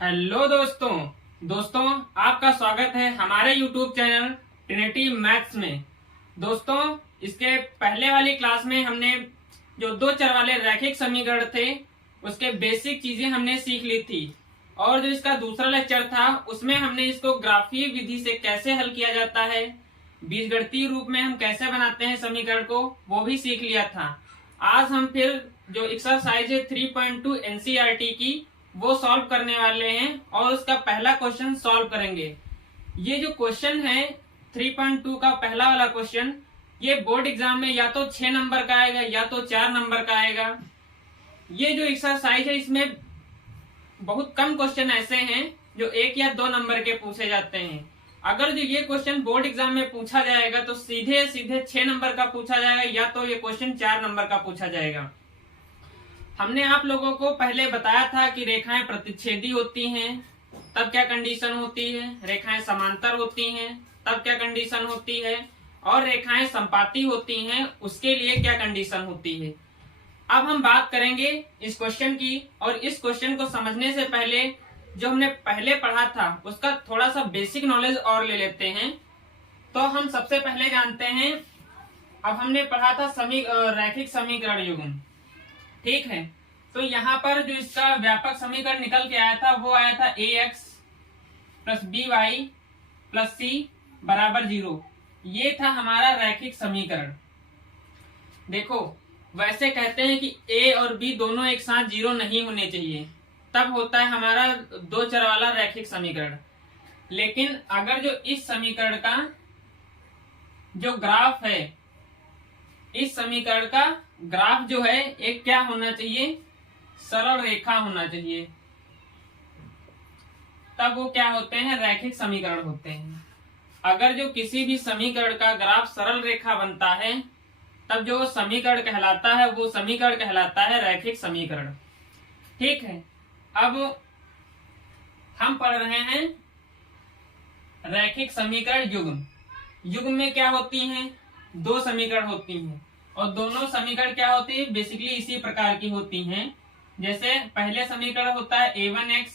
Hello दोस्तों आपका स्वागत है हमारे YouTube चैनल ट्रिनिटी मैथ्स में। दोस्तों, इसके पहले वाली क्लास में हमने जो दो चर वाले रैखिक समीकरण थे उसके बेसिक चीजें हमने सीख ली थी, और जो इसका दूसरा लेक्चर था उसमें हमने इसको ग्राफीय विधि से कैसे हल किया जाता है, बीजगणितीय रूप में हम कैसे बनाते हैं समीकरण को, वो भी सीख लिया था। आज हम फिर जो एक्सरसाइज है 3.2 एनसीईआरटी की वो सॉल्व करने वाले हैं और उसका पहला क्वेश्चन सॉल्व करेंगे। ये जो क्वेश्चन है 3.2 का पहला वाला क्वेश्चन, ये बोर्ड एग्जाम में या तो 6 नंबर का आएगा या तो 4 नंबर का आएगा। ये जो एक्सरसाइज है इसमें बहुत कम क्वेश्चन ऐसे हैं जो 1 या 2 नंबर के पूछे जाते हैं। अगर जो ये क्वेश्चन बोर्ड एग्जाम में पूछा जाएगा तो सीधे 6 नंबर का पूछा जाएगा या तो ये क्वेश्चन 4 नंबर का पूछा जाएगा। हमने आप लोगों को पहले बताया था कि रेखाएं प्रतिच्छेदी होती हैं तब क्या कंडीशन होती है, रेखाएं समांतर होती हैं तब क्या कंडीशन होती है, और रेखाएं संपाती होती हैं उसके लिए क्या कंडीशन होती है। अब हम बात करेंगे इस क्वेश्चन की, और इस क्वेश्चन को समझने से पहले जो हमने पहले पढ़ा था उसका थोड़ा सा बेसिक नॉलेज और ले लेते हैं। तो हम सबसे पहले जानते हैं, अब हमने पढ़ा था रैखिक समीकरण युग्म, ठीक है। तो यहाँ पर जो इसका व्यापक समीकरण निकल के आया था वो आया था ax plus by plus c बराबर 0। ये था हमारा रैखिक समीकरण। देखो, वैसे कहते हैं कि a और b दोनों एक साथ 0 नहीं होने चाहिए, तब होता है हमारा दो चर वाला रैखिक समीकरण। लेकिन अगर जो इस समीकरण का जो ग्राफ है, इस समीकरण का ग्राफ जो है एक क्या होना चाहिए, सरल रेखा होना चाहिए, तब वो क्या होते हैं, रैखिक समीकरण होते हैं। अगर जो किसी भी समीकरण का ग्राफ सरल रेखा बनता है तब जो समीकरण कहलाता है वो समीकरण कहलाता है रैखिक समीकरण, ठीक है। अब हम पढ़ रहे हैं रैखिक समीकरण युग्म। युग्म में क्या होती हैं, दो समीकरण होती हैं, और दोनों समीकरण क्या होती है, बेसिकली इसी प्रकार की होती हैं। जैसे पहले समीकरण होता है a1x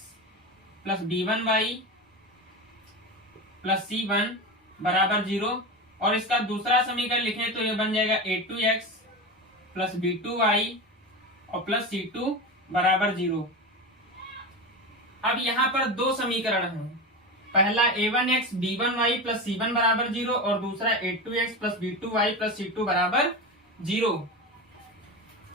plus b1y plus c1 बराबर 0, और इसका दूसरा समीकरण लिखें तो ये बन जाएगा a2x प्लस b2y और प्लस c2 बराबर 0। अब यहाँ पर दो समीकरण हैं, पहला a1x b1y प्लस c1 बराबर 0 और दूसरा a2x plus b2y plus c2 बराबर 0।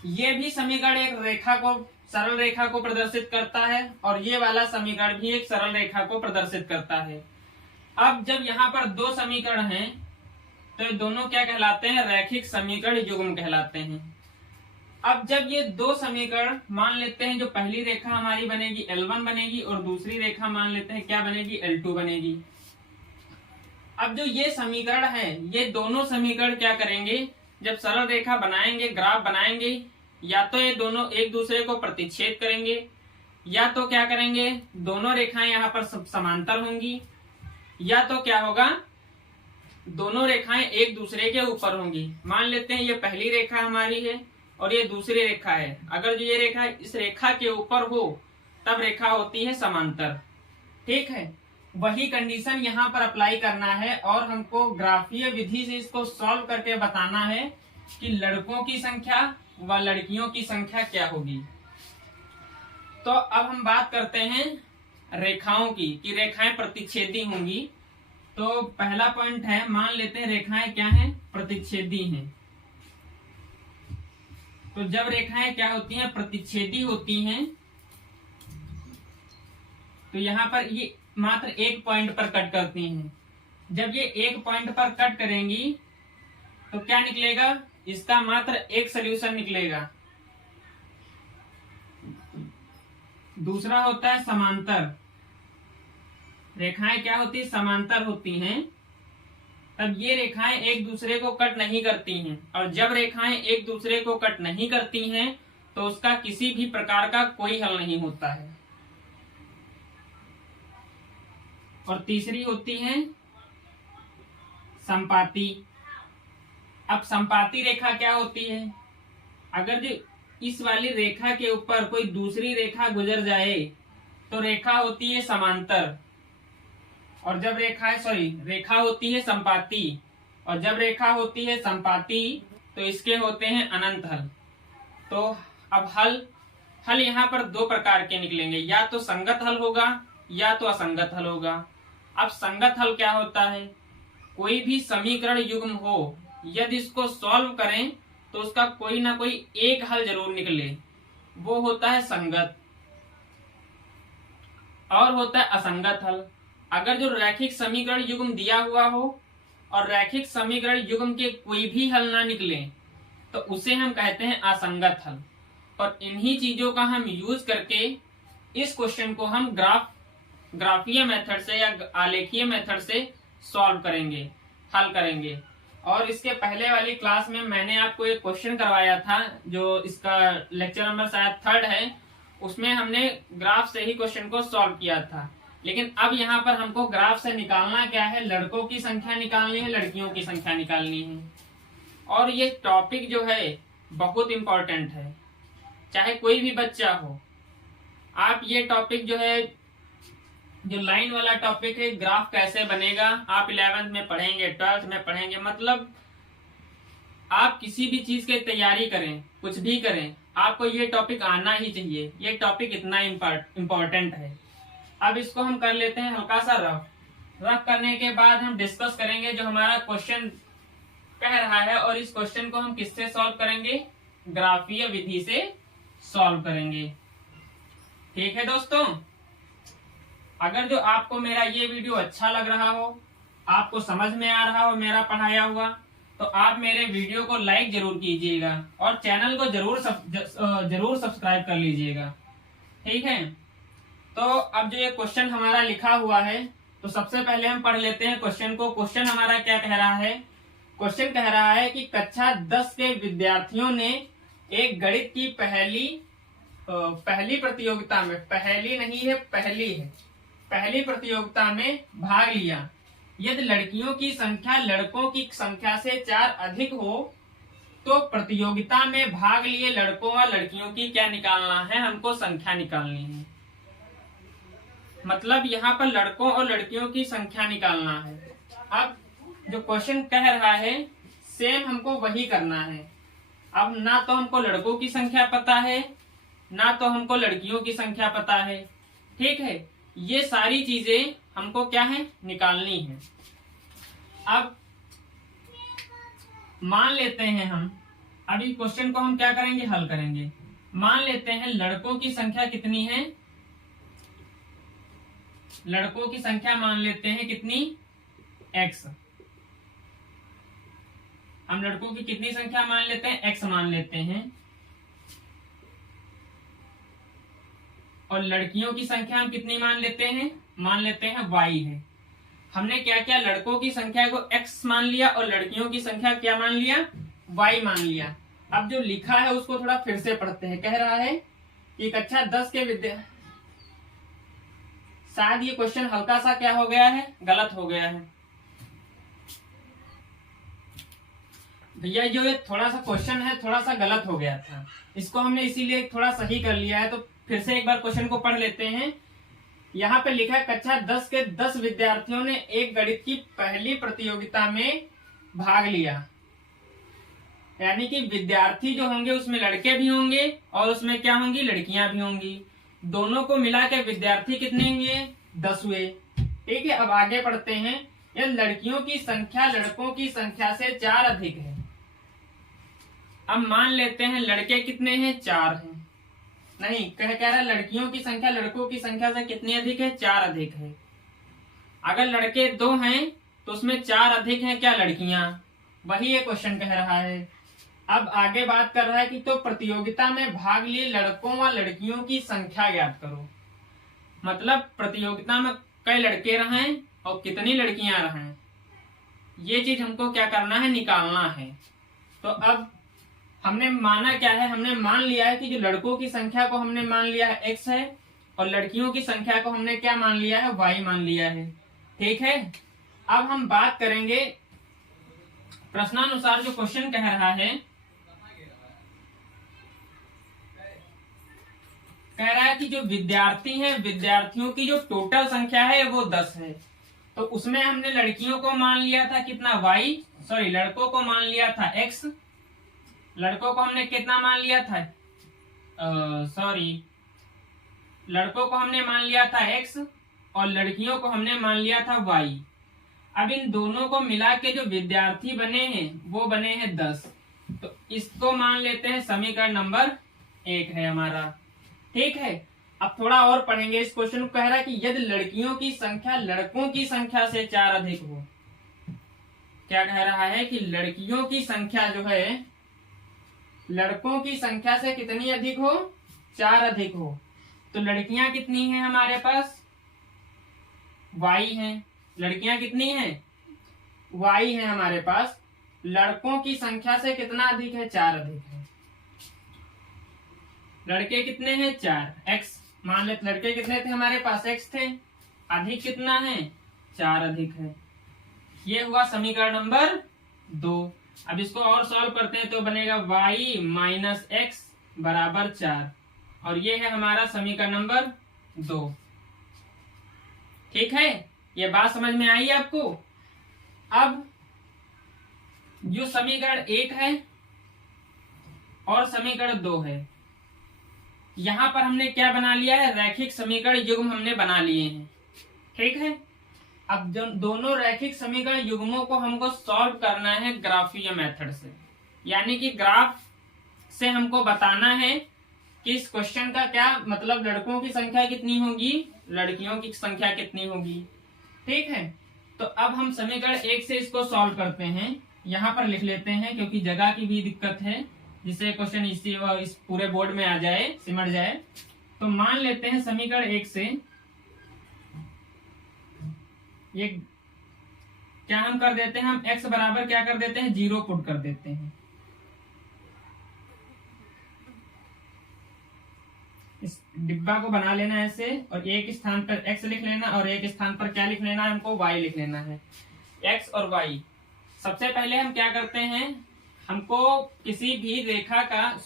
ये भी समीकरण एक रेखा को, सरल रेखा को प्रदर्शित करता है, और ये वाला समीकरण भी एक सरल रेखा को प्रदर्शित करता है। अब जब यहाँ पर दो समीकरण हैं तो ये दोनों क्या कहलाते हैं, रैखिक समीकरण युग्म कहलाते हैं। अब जब ये दो समीकरण मान लेते हैं, जो पहली रेखा हमारी बनेगी L1 बनेगी और दूसरी रेखा मान लेते हैं क्या बनेगी, L2 बनेगी। अब जो ये समीकरण है, ये दोनों समीकरण क्या करेंगे, जब सरल रेखा बनाएंगे, ग्राफ बनाएंगे, या तो ये दोनों एक दूसरे को प्रतिच्छेद करेंगे, या तो क्या करेंगे, दोनों रेखाएं यहाँ पर समांतर होंगी, या तो क्या होगा, दोनों रेखाएं एक दूसरे के ऊपर होंगी। मान लेते हैं ये पहली रेखा हमारी है और ये दूसरी रेखा है। अगर जो ये रेखा इस रेखा के ऊपर हो तब रेखा होती है समांतर, ठीक है। वही कंडीशन यहाँ पर अप्लाई करना है, और हमको ग्राफीय विधि से इसको सॉल्व करके बताना है कि लड़कों की संख्या व लड़कियों की संख्या क्या होगी। तो अब हम बात करते हैं रेखाओं की, कि रेखाएं प्रतिच्छेदी होंगी। तो पहला पॉइंट है, मान लेते हैं रेखाएं क्या हैं, प्रतिच्छेदी हैं। तो जब रेखाएं क्या होती हैं, प्रतिच्छेदी होती हैं, तो यहाँ पर ये मात्र एक पॉइंट पर कट करती हैं। जब ये एक पॉइंट पर कट करेंगी तो क्या निकलेगा, इसका मात्र एक सलूशन निकलेगा। दूसरा होता है समांतर। रेखाएं क्या होती है, समांतर होती हैं, तब ये रेखाएं एक दूसरे को कट नहीं करती हैं, और जब रेखाएं एक दूसरे को कट नहीं करती हैं तो उसका किसी भी प्रकार का कोई हल नहीं होता है। और तीसरी होती है संपाती। अब संपाती रेखा क्या होती है, अगर जो इस वाली रेखा के ऊपर कोई दूसरी रेखा गुजर जाए तो रेखा होती है समांतर, और जब रेखा होती है संपाती, और जब रेखा होती है संपाती तो इसके होते हैं अनंत हल। तो अब हल यहाँ पर दो प्रकार के निकलेंगे, या तो संगत हल होगा या तो असंगत हल होगा। अब संगत हल क्या होता है? कोई भी समीकरण युग्म हो, यदि इसको सॉल्व करें तो उसका कोई ना कोई एक हल जरूर निकले, वो होता है संगत। और होता है असंगत हल। अगर जो रैखिक समीकरण युग्म दिया हुआ हो और रैखिक समीकरण युग्म के कोई भी हल ना निकले तो उसे हम कहते हैं असंगत हल। और इन्हीं चीजों का हम यूज करके इस क्वेश्चन को हम ग्राफीय मेथड से या आलेखीय मेथड से सॉल्व करेंगे, हल करेंगे। और इसके पहले वाली क्लास में मैंने आपको एक क्वेश्चन करवाया था, जो इसका लेक्चर नंबर शायद 3 है, उसमें हमने ग्राफ से ही क्वेश्चन को सॉल्व किया था। लेकिन अब यहाँ पर हमको ग्राफ से निकालना क्या है? लड़कों की संख्या निकालनी है, लड़कियों की संख्या निकालनी है। और ये टॉपिक जो है बहुत इंपॉर्टेंट है, चाहे कोई भी बच्चा हो, आप ये टॉपिक जो है, जो लाइन वाला टॉपिक है, ग्राफ कैसे बनेगा, आप 11th में पढ़ेंगे, 12th में पढ़ेंगे। मतलब आप किसी भी चीज की तैयारी करें, कुछ भी करें, आपको ये टॉपिक आना ही चाहिए। ये टॉपिक इतना इम्पोर्टेंट है। अब इसको हम कर लेते हैं हल्का सा रफ करने के बाद हम डिस्कस करेंगे जो हमारा क्वेश्चन कह रहा है, और इस क्वेश्चन को हम किससे सॉल्व करेंगे? ग्राफीय विधि से सॉल्व करेंगे। ठीक है दोस्तों, अगर जो आपको मेरा ये वीडियो अच्छा लग रहा हो, आपको समझ में आ रहा हो मेरा पढ़ाया हुआ, तो आप मेरे वीडियो को लाइक जरूर कीजिएगा और चैनल को जरूर सब्सक्राइब कर लीजिएगा। ठीक है, तो अब जो ये क्वेश्चन हमारा लिखा हुआ है, तो सबसे पहले हम पढ़ लेते हैं क्वेश्चन को। क्वेश्चन हमारा क्या कह रहा है? क्वेश्चन कह रहा है कि कक्षा 10 के विद्यार्थियों ने एक गणित की पहली प्रतियोगिता में, पहली नहीं है, पहली प्रतियोगिता में भाग लिया। यदि लड़कियों की संख्या लड़कों की संख्या से 4 अधिक हो तो प्रतियोगिता में भाग लिए लड़कों व लड़कियों की क्या निकालना है? हमको संख्या निकालनी है। मतलब यहाँ पर लड़कों और लड़कियों की संख्या निकालना है। अब जो क्वेश्चन कह रहा है सेम हमको वही करना है। अब ना तो हमको लड़कों की संख्या पता है, ना तो हमको लड़कियों की संख्या पता है। ठीक है, ये सारी चीजें हमको क्या है? निकालनी है। अब मान लेते हैं हम, अभी क्वेश्चन को हम क्या करेंगे? हल करेंगे। मान लेते हैं लड़कों की संख्या कितनी है? लड़कों की संख्या मान लेते हैं कितनी? x। हम लड़कों की कितनी संख्या मान लेते हैं? x मान लेते हैं। और लड़कियों की संख्या हम कितनी मान लेते हैं? मान लेते हैं y है। हमने क्या किया? लड़कों की संख्या को x मान लिया और लड़कियों की संख्या क्या मान लिया? y मान लिया। अब जो लिखा है उसको थोड़ा फिर से पढ़ते हैं। कह रहा है कि कक्षा 10 के शायद ये क्वेश्चन हल्का सा क्या हो गया है? गलत हो गया है भैया। जो ये थोड़ा सा क्वेश्चन है थोड़ा सा गलत हो गया था, इसको हमने इसीलिए थोड़ा सही कर लिया है। तो फिर से एक बार क्वेश्चन को पढ़ लेते हैं। यहाँ पे लिखा है कक्षा 10 के 10 विद्यार्थियों ने एक गणित की पहली प्रतियोगिता में भाग लिया। यानी कि विद्यार्थी जो होंगे उसमें लड़के भी होंगे और उसमें क्या होंगी? लड़कियां भी होंगी। दोनों को मिला के विद्यार्थी कितने हुए? 10 हुए। ठीक है, अब आगे पढ़ते हैं। यह लड़कियों की संख्या लड़कों की संख्या से 4 अधिक है। अब मान लेते हैं लड़के कितने हैं? 4 हैं। नहीं, कह रहा है लड़कियों की संख्या लड़कों की संख्या से कितनी अधिक है? 4 अधिक है। अगर लड़के 2 हैं तो उसमें 4 अधिक हैं क्या? लड़कियां। वही ये क्वेश्चन कह रहा है। अब आगे बात कर रहा है कि तो प्रतियोगिता में भाग लिए लड़कों व लड़कियों की संख्या ज्ञात करो। मतलब प्रतियोगिता में कई लड़के रहे और कितनी लड़कियां रहे, ये चीज हमको क्या करना है? निकालना है। तो अब हमने माना क्या है? हमने मान लिया है कि जो लड़कों की संख्या को हमने मान लिया है x है और लड़कियों की संख्या को हमने क्या मान लिया है? y मान लिया है। ठीक है, अब हम बात करेंगे प्रश्नानुसार जो क्वेश्चन कह रहा है। कह रहा है कि जो विद्यार्थी हैं, विद्यार्थियों की जो टोटल संख्या है वो 10 है। तो उसमें हमने लड़कियों को मान लिया था कितना लड़कों को मान लिया था x, लड़कों को हमने कितना मान लिया था लड़कों को हमने मान लिया था x और लड़कियों को हमने मान लिया था y। अब इन दोनों को मिला के जो विद्यार्थी बने हैं वो बने हैं 10। तो इसको मान लेते हैं समीकरण नंबर 1 है हमारा। ठीक है, अब थोड़ा और पढ़ेंगे इस क्वेश्चन को। कह रहा है कि यदि लड़कियों की संख्या लड़कों की संख्या से 4 अधिक हो। क्या कह रहा है कि लड़कियों की संख्या जो है लड़कों की संख्या से कितनी अधिक हो, 4 अधिक हो। तो लड़कियां कितनी हैं हमारे पास, y हैं। लड़कियां कितनी हैं, y है हमारे पास। लड़कों की संख्या से कितना अधिक है, 4 अधिक है। लड़के कितने हैं, 4, x मान लेते। लड़के कितने थे हमारे पास, x थे। अधिक कितना है, 4 अधिक है। ये हुआ समीकरण नंबर 2। अब इसको और सॉल्व करते हैं तो बनेगा y माइनस एक्स बराबर 4 और ये है हमारा समीकरण नंबर 2। ठीक है, ये बात समझ में आई आपको। अब जो समीकरण 1 है और समीकरण 2 है, यहां पर हमने क्या बना लिया है, रैखिक समीकरण युग्म हमने बना लिए हैं। ठीक है, अब दोनों रैखिक समीकरण युग्मों को हमको सॉल्व करना है ग्राफीय मेथड से, यानी कि ग्राफ से हमको बताना है कि इस क्वेश्चन का क्या मतलब, लड़कों की संख्या कितनी होगी, लड़कियों की संख्या कितनी होगी। ठीक है, तो अब हम समीकरण 1 से इसको सॉल्व करते हैं। यहाँ पर लिख लेते हैं क्योंकि जगह की भी दिक्कत है, जिससे क्वेश्चन इस पूरे बोर्ड में आ जाए, सिमट जाए। तो मान लेते हैं समीकरण 1 से ये क्या हम कर देते हैं, हम x बराबर क्या कर देते हैं, 0 पुट कर देते हैं। इस डिब्बा को बना लेना है ऐसे, और एक स्थान पर x लिख लेना और एक स्थान पर क्या लिख लेना है, हमको y लिख लेना है। x और y। सबसे पहले हम क्या करते हैं, हमको किसी भी रेखा का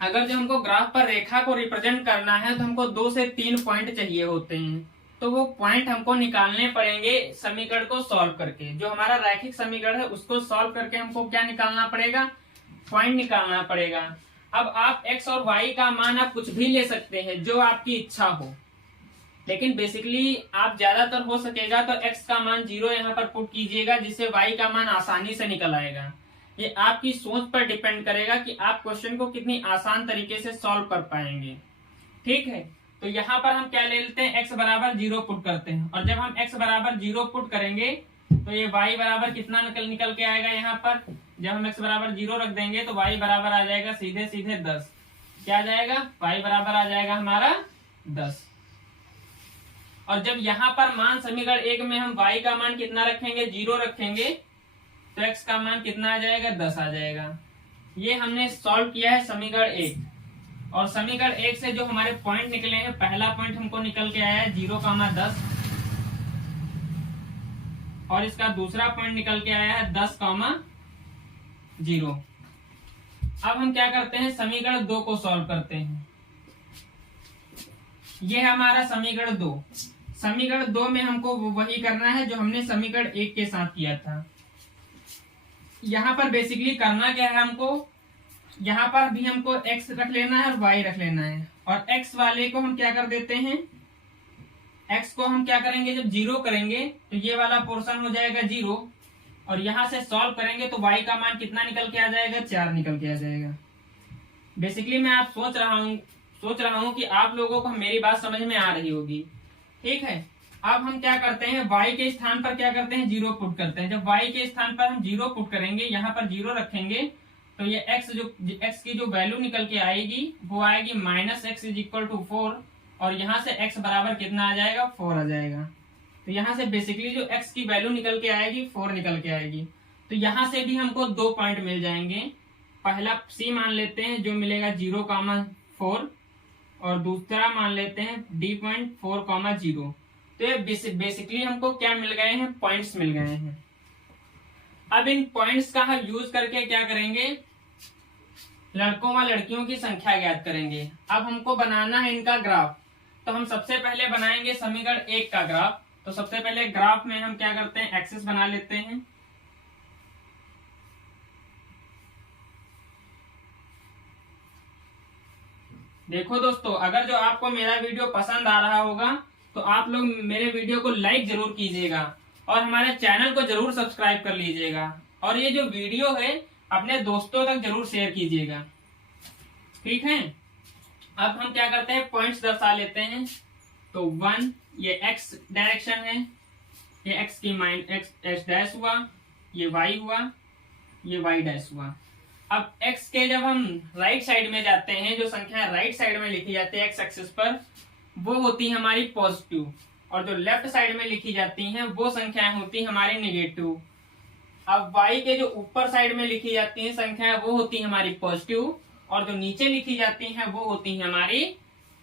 अगर जो हमको ग्राफ पर रेखा को रिप्रेजेंट करना है तो हमको 2 से 3 पॉइंट चाहिए होते हैं। तो वो पॉइंट हमको निकालने पड़ेंगे समीकरण को सॉल्व करके। जो हमारा रैखिक समीकरण है उसको सॉल्व करके हमको क्या निकालना पड़ेगा, पॉइंट निकालना पड़ेगा। अब आप x और y का मान आप कुछ भी ले सकते हैं जो आपकी इच्छा हो, लेकिन बेसिकली आप ज्यादातर हो सकेगा तो x का मान 0 यहाँ पर पुट कीजिएगा, जिससे y का मान आसानी से निकल आएगा। ये आपकी सोच पर डिपेंड करेगा कि आप क्वेश्चन को कितनी आसान तरीके से सॉल्व कर पाएंगे। ठीक है, तो यहाँ पर हम क्या ले लेते हैं, x बराबर 0 पुट करते हैं, और जब हम x बराबर 0 पुट करेंगे तो ये y बराबर कितना निकल के आएगा। यहाँ पर जब हम x बराबर 0 रख देंगे तो y बराबर आ जाएगा सीधे 10। क्या आ जाएगा, y बराबर आ जाएगा हमारा 10। और जब यहाँ पर मान समीकरण 1 में हम y का मान कितना रखेंगे, 0 रखेंगे, तो x का मान कितना आ जाएगा, 10 आ जाएगा। ये हमने सॉल्व किया है समीकरण 1। और समीकरण 1 से जो हमारे पॉइंट निकले हैं, पहला पॉइंट हमको निकल के आया है 0,10 और इसका दूसरा पॉइंट निकल के आया है 10,0। अब हम क्या करते हैं, समीकरण 2 को सॉल्व करते हैं। ये है हमारा समीकरण 2। समीकरण 2 में हमको वही करना है जो हमने समीकरण 1 के साथ किया था। यहाँ पर बेसिकली करना क्या है, हमको यहाँ पर भी हमको x रख लेना है और y रख लेना है, और x वाले को हम क्या कर देते हैं, x को हम क्या करेंगे, जब 0 करेंगे तो ये वाला पोर्शन हो जाएगा 0, और यहाँ से सॉल्व करेंगे तो y का मान कितना निकल के आ जाएगा, 4 निकल के आ जाएगा। बेसिकली मैं आप सोच रहा हूँ कि आप लोगों को मेरी बात समझ में आ रही होगी। ठीक है, अब हम क्या करते हैं, y के स्थान पर क्या करते हैं, 0 पुट करते हैं। जब y के स्थान पर हम 0 पुट करेंगे, यहाँ पर 0 रखेंगे, तो ये x की जो वैल्यू निकल के आएगी वो आएगी -x = 4, और यहाँ से x बराबर कितना आ जाएगा, 4 आ जाएगा। तो यहाँ से बेसिकली जो x की वैल्यू निकल के आएगी 4 निकल के आएगी। तो यहाँ से भी हमको 2 पॉइंट मिल जाएंगे। पहला c मान लेते हैं जो मिलेगा 0,4, और दूसरा मान लेते हैं d.4,0। तो ये बेसिकली हमको क्या मिल गए हैं, पॉइंट्स मिल गए हैं। अब इन पॉइंट्स का हम यूज करके क्या करेंगे, लड़कों व लड़कियों की संख्या ज्ञात करेंगे। अब हमको बनाना है इनका ग्राफ। तो हम सबसे पहले बनाएंगे समीकरण 1 का ग्राफ। तो सबसे पहले ग्राफ में हम क्या करते हैं, एक्सिस बना लेते हैं। देखो दोस्तों, अगर जो आपको मेरा वीडियो पसंद आ रहा होगा तो आप लोग मेरे वीडियो को लाइक जरूर कीजिएगा और हमारे चैनल को जरूर सब्सक्राइब कर लीजिएगा, और ये जो वीडियो है अपने दोस्तों तक जरूर शेयर कीजिएगा, ठीक है। अब हम क्या करते हैं, पॉइंट्स दर्शा लेते हैं। तो 1 ये x डायरेक्शन है, ये x की x डैश हुआ, ये y हुआ, ये y डैश हुआ। अब x के जब हम राइट साइड में जाते हैं, जो संख्या राइट साइड में लिखी जाती है x एक्सिस पर, वो होती है हमारी पॉजिटिव, और जो लेफ्ट साइड में लिखी जाती हैं वो संख्याएं होती हमारी नेगेटिव। अब y के जो ऊपर साइड में लिखी जाती हैं संख्याएं वो होती है हमारी पॉजिटिव, और जो नीचे लिखी जाती हैं वो होती है हमारी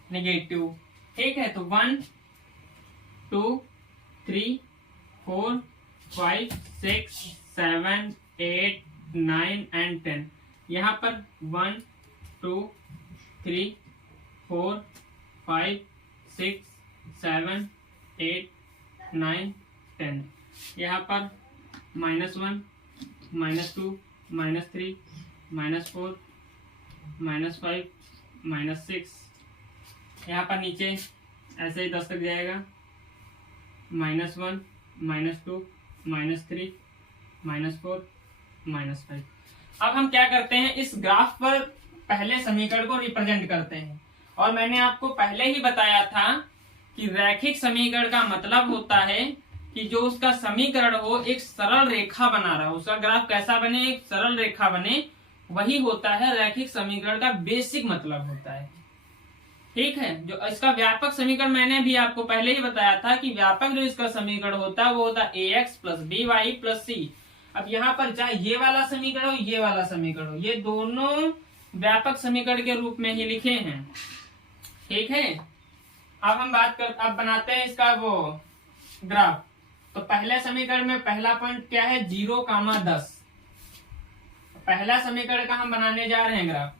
नेगेटिव, ठीक है। तो 1 2 3 4 5 6 7 8 9 एंड 10। यहाँ पर 1 2 3 4 5 6 7 8 9 10। यहाँ पर -1 -2 -3 -4 -5 -6। यहाँ पर नीचे ऐसे ही 10 तक जाएगा, -1 -2 -3 -4 -5। अब हम क्या करते हैं, इस ग्राफ पर पहले समीकरण को रिप्रेजेंट करते हैं। और मैंने आपको पहले ही बताया था कि रैखिक समीकरण का मतलब होता है कि जो उसका समीकरण हो एक सरल रेखा बना रहा हो, उसका ग्राफ कैसा बने, एक सरल रेखा बने, वही होता है रैखिक समीकरण का बेसिक मतलब होता है, ठीक है। जो इसका व्यापक समीकरण मैंने भी आपको पहले ही बताया था कि व्यापक जो इसका समीकरण होता है वो होता है ax + by + c। अब यहाँ पर चाहे ये वाला समीकरण हो, ये वाला समीकरण हो, ये दोनों व्यापक समीकरण के रूप में ही लिखे हैं, ठीक है। अब बनाते हैं इसका वो ग्राफ। तो पहले समीकरण में पहला पॉइंट क्या है, 0,10। पहला समीकरण का हम बनाने जा रहे हैं ग्राफ।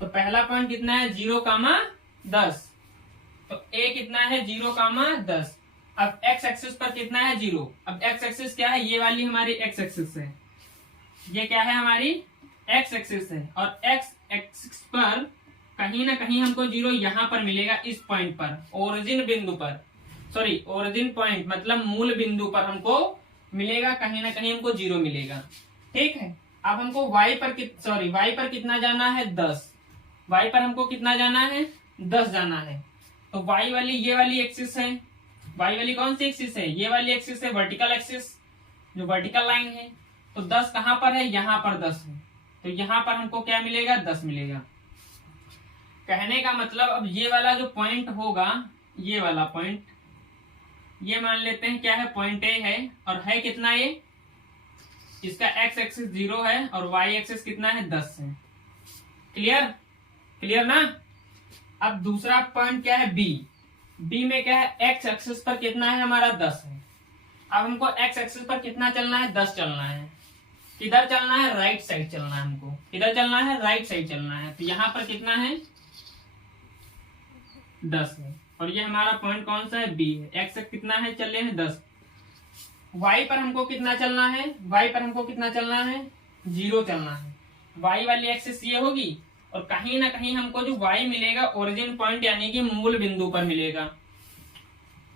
तो पहला पॉइंट कितना है, 0,10। तो a कितना है, 0,10। अब x एक्सिस पर कितना है, 0। अब x एक्सिस क्या है, ये वाली हमारी x एक्सिस है, ये क्या है हमारी x एक्सिस है। और x एक्सिस पर कहीं ना कहीं हमको 0 यहाँ पर मिलेगा, इस पॉइंट पर, ओरिजिन बिंदु पर, सॉरी ओरिजिन पॉइंट मतलब मूल बिंदु पर हमको मिलेगा, कहीं ना कहीं हमको 0 मिलेगा, ठीक है। अब हमको y पर कितना जाना है, 10। y पर हमको कितना जाना है, 10 जाना है। तो y वाली ये वाली एक्सिस है, y वाली कौन सी एक्सिस है, ये वाली एक्सिस है, वर्टिकल एक्सिस, जो वर्टिकल लाइन है। तो 10 कहाँ पर है, यहाँ पर 10 है। तो यहाँ पर हमको क्या मिलेगा, 10 मिलेगा। कहने का मतलब अब ये वाला जो पॉइंट होगा, ये वाला पॉइंट, ये मान लेते हैं क्या है, पॉइंट ए है, और है कितना ये, इसका x एक्सिस 0 है और y एक्सिस कितना है, 10 है। क्लियर ना। अब दूसरा पॉइंट क्या है, b में क्या है, x एक्सिस पर कितना है हमारा, 10 है। अब हमको x एक्सिस पर कितना चलना है, 10 चलना है। किधर चलना है, राइट साइड चलना है हमको। किधर चलना है, राइट साइड चलना है। तो यहाँ पर कितना है, 10 है। और ये हमारा पॉइंट कौन सा है, b है। x कितना है, चले हैं 10। y पर हमको कितना चलना है, y पर हमको कितना चलना है, 0 चलना है। y वाली एक्सिस ये होगी, और कहीं ना कहीं हमको जो y मिलेगा ओरिजिन पॉइंट यानी कि मूल बिंदु पर मिलेगा।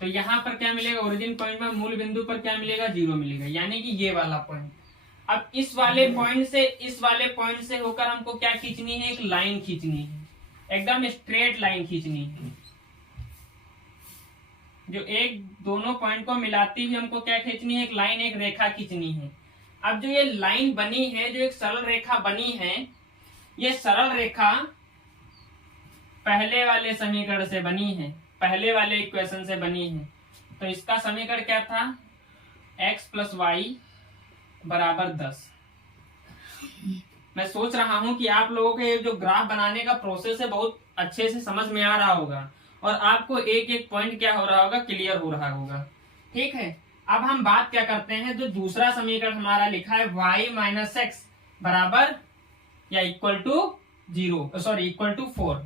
तो यहाँ पर क्या मिलेगा, ओरिजिन पॉइंट में मूल बिंदु पर क्या मिलेगा, 0 मिलेगा, यानी कि ये वाला पॉइंट। अब इस वाले पॉइंट से होकर हमको क्या खींचनी है, एक लाइन खींचनी है, एकदम स्ट्रेट लाइन खींचनी है, जो एक दोनों पॉइंट को मिलाती हुई हमको क्या खींचनी है, एक लाइन, एक रेखा खींचनी है। अब जो ये लाइन बनी है, जो एक सरल रेखा बनी है, ये सरल रेखा पहले वाले समीकरण से बनी है, पहले वाले इक्वेशन से बनी है। तो इसका समीकरण क्या था, x + y = 10। मैं सोच रहा हूं कि आप लोगों के जो ग्राफ बनाने का प्रोसेस है बहुत अच्छे से समझ में आ रहा होगा, और आपको एक एक पॉइंट क्या हो रहा होगा, क्लियर हो रहा होगा, ठीक है। अब हम बात क्या करते हैं, जो दूसरा समीकरण हमारा लिखा है y - x = इक्वल टू 4।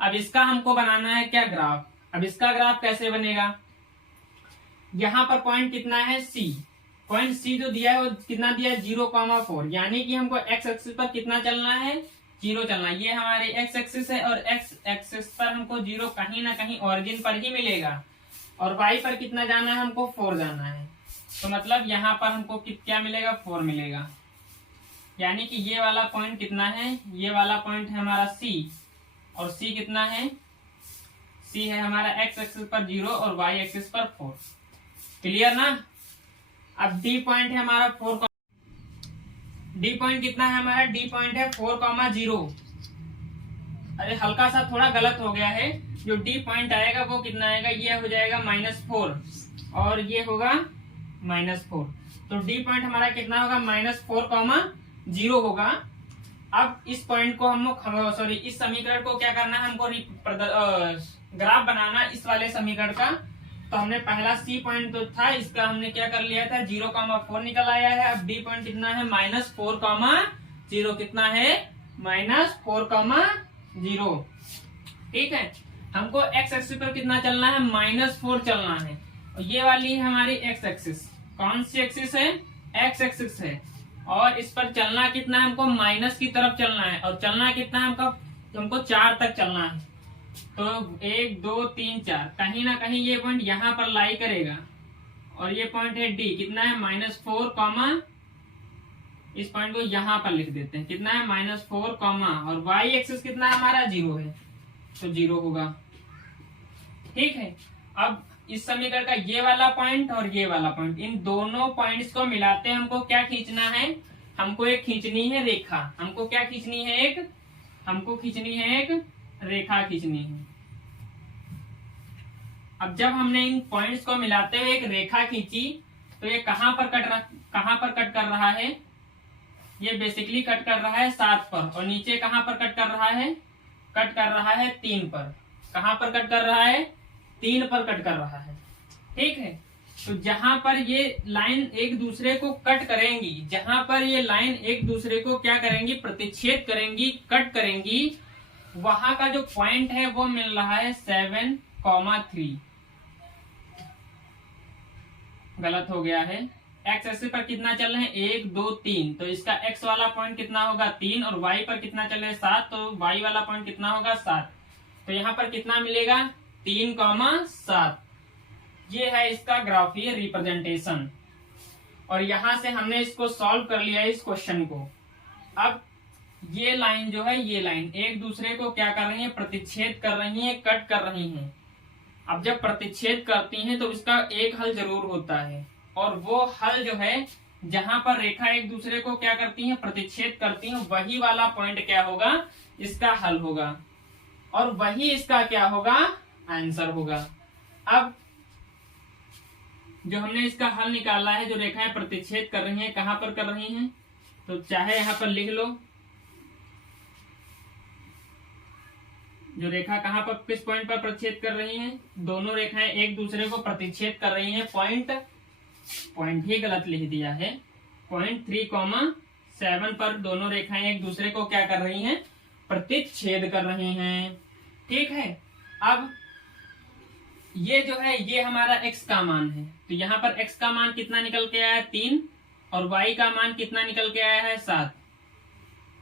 अब इसका हमको बनाना है क्या, ग्राफ। अब इसका ग्राफ कैसे बनेगा, यहाँ पर पॉइंट कितना है सी, पॉइंट सी जो दिया है वो कितना दिया है 0,4, यानी कि हमको एक्स एक्सिस पर कितना चलना है, 0 चलना है। ये हमारे एक्स एक्सिस है और एक्स एक्सिस पर हमको 0 कहीं ना कहीं ओरिजिन पर ही मिलेगा, और वाई पर कितना जाना है, हमको 4 जाना है। तो मतलब यहाँ पर हमको क्या मिलेगा, 4 मिलेगा। यानी कि ये वाला पॉइंट कितना है, ये वाला पॉइंट है हमारा सी, और सी कितना है, सी है हमारा एक्स एक्सिस पर 0 और वाई एक्सिस पर 4। क्लियर ना। अब डी पॉइंट है हमारा 4, डी पॉइंट कितना है हमारा, डी पॉइंट है 4,0। अरे हल्का सा थोड़ा गलत हो गया है, जो डी पॉइंट आएगा वो कितना आएगा, ये हो जाएगा -4 और ये होगा -4। तो डी पॉइंट हमारा कितना होगा, -4,0 होगा। अब इस पॉइंट को हम इस समीकरण को क्या करना है, हमको ग्राफ बनाना इस वाले समीकरण का। तो हमने पहला सी पॉइंट तो था, इसका हमने क्या कर लिया था, 0,4 निकल आया है। अब डी पॉइंट कितना है, -4,0 कितना है, -4,0। ठीक है, हमको एक्स एक्सिस पर कितना चलना है, -4 चलना है। और ये वाली है हमारी एक्स एक्सिस, कौन सी एक्सिस है, एक्स एक्सिस है। और इस पर चलना कितना है, हमको माइनस की तरफ चलना है, और चलना कितना है हमको 4 तक चलना है। तो 1 2 3 4, कहीं ना कहीं ये पॉइंट यहाँ पर लाई करेगा, और ये पॉइंट है डी, कितना है -4, इस पॉइंट को यहाँ पर लिख देते हैं, कितना है -4, और वाई एक्सिस कितना है हमारा 0 है, तो 0 होगा। ठीक है, अब इस समीकरण का ये वाला पॉइंट और ये वाला पॉइंट, इन दोनों पॉइंट्स को मिलाते हमको क्या खींचना है, हमको एक खींचनी है रेखा। हमको क्या खींचनी है, हमको खींचनी है एक रेखा खींचनी है। अब जब हमने इन पॉइंट्स को मिलाते हुए एक रेखा खींची, तो ये कहां पर कट कर रहा है, ये बेसिकली कट कर रहा है 7 पर, और नीचे कहां पर कट कर रहा है, कट कर रहा है 3 पर। कहां पर कट कर रहा है, 3 पर कट कर रहा है। ठीक है, तो जहां पर ये लाइन एक दूसरे को कट करेंगी, जहां पर ये लाइन एक दूसरे को क्या करेंगी, प्रतिच्छेद करेंगी, कट करेंगी, वहां का जो पॉइंट है वो मिल रहा है 7,3। गलत हो गया है, एक्स एक्सिस पर कितना चल रहे हैं, 1 2 3, तो इसका एक्स वाला पॉइंट कितना होगा 3, और वाई पर कितना चल रहा है 7, तो वाई वाला पॉइंट कितना होगा 7। तो यहाँ पर कितना मिलेगा, 3,7। ये है इसका ग्राफीय रिप्रेजेंटेशन, और यहां से हमने इसको सॉल्व कर लिया इस क्वेश्चन को। अब ये लाइन जो है, ये लाइन एक दूसरे को क्या कर रही है, प्रतिच्छेद कर रही है, कट कर रही है। अब जब प्रतिच्छेद करती हैं तो इसका एक हल जरूर होता है, और वो हल जो है जहां पर रेखा एक दूसरे को क्या करती है, प्रतिच्छेद करती है, वही वाला पॉइंट क्या होगा, इसका हल होगा, और वही इसका क्या होगा, आंसर होगा। अब जो हमने इसका हल निकाला है, जो रेखाएं प्रतिच्छेद कर रही हैं, कहां पर कर रही हैं, तो चाहे यहां पर लिख लो, जो रेखा कहां पर किस पॉइंट पर प्रतिच्छेद कर रही हैं, दोनों रेखाएं एक दूसरे को प्रतिच्छेद कर रही हैं, पॉइंट ही गलत लिख दिया है, 3,7 पर दोनों रेखाएं एक दूसरे को क्या कर रही हैं, प्रतिच्छेद कर रही हैं। ठीक है, अब ये जो है ये हमारा x का मान है, तो यहाँ पर x का मान कितना निकल के आया है 3, और y का मान कितना निकल के आया है 7।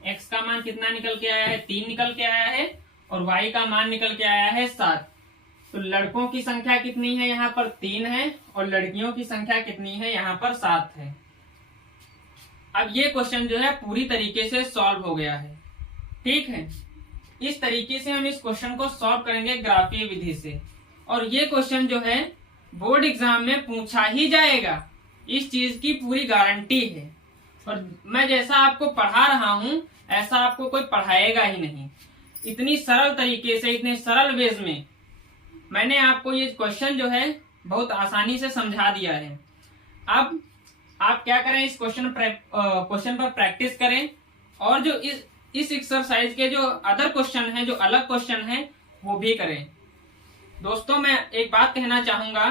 x का मान कितना निकल के आया है 3 निकल के आया है, और y का मान निकल के आया है 7। तो लड़कों की संख्या कितनी है, यहाँ पर 3 है, और लड़कियों की संख्या कितनी है, यहाँ पर 7 है। अब ये क्वेश्चन जो है पूरी तरीके से सॉल्व हो गया है। ठीक है, इस तरीके से हम इस क्वेश्चन को सॉल्व करेंगे ग्राफीय विधि से, और ये क्वेश्चन जो है बोर्ड एग्जाम में पूछा ही जाएगा, इस चीज की पूरी गारंटी है। और मैं जैसा आपको पढ़ा रहा हूं ऐसा आपको कोई पढ़ाएगा ही नहीं। इतनी सरल तरीके से, इतने सरल वेज में मैंने आपको ये क्वेश्चन जो है बहुत आसानी से समझा दिया है। अब आप क्या करें, इस क्वेश्चन पर प्रैक्टिस करें, और जो इस एक्सरसाइज के जो अदर क्वेश्चन हैं, जो अलग क्वेश्चन हैं, वो भी करें। दोस्तों, मैं एक बात कहना चाहूंगा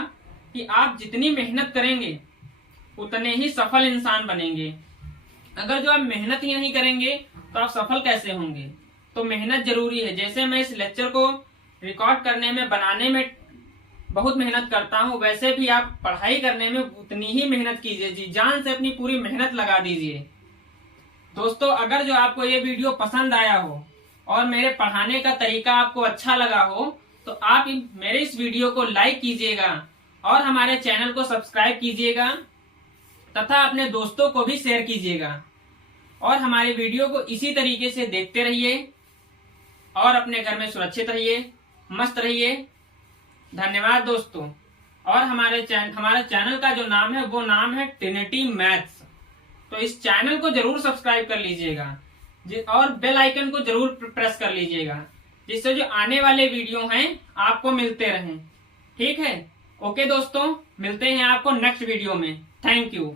कि आप जितनी मेहनत करेंगे उतने ही सफल इंसान बनेंगे। अगर जो आप मेहनत ही नहीं करेंगे तो आप सफल कैसे होंगे। तो मेहनत जरूरी है। जैसे मैं इस लेक्चर को रिकॉर्ड करने में, बनाने में बहुत मेहनत करता हूँ, वैसे भी आप पढ़ाई करने में उतनी ही मेहनत कीजिए जी, जान से अपनी पूरी मेहनत लगा दीजिए। दोस्तों, अगर जो आपको ये वीडियो पसंद आया हो और मेरे पढ़ाने का तरीका आपको अच्छा लगा हो तो आप मेरे इस वीडियो को लाइक कीजिएगा और हमारे चैनल को सब्सक्राइब कीजिएगा तथा अपने दोस्तों को भी शेयर कीजिएगा और हमारे वीडियो को इसी तरीके से देखते रहिए और अपने घर में सुरक्षित रहिए, मस्त रहिए। धन्यवाद दोस्तों। और हमारे चैनल का जो नाम है वो नाम है ट्रिनिटी मैथ्स, तो इस चैनल को जरूर सब्सक्राइब कर लीजिएगा और बेल आइकन को जरूर प्रेस कर लीजिएगा, जिससे जो आने वाले वीडियो हैं आपको मिलते रहें। ठीक है, ओके दोस्तों, मिलते हैं आपको नेक्स्ट वीडियो में। Thank you.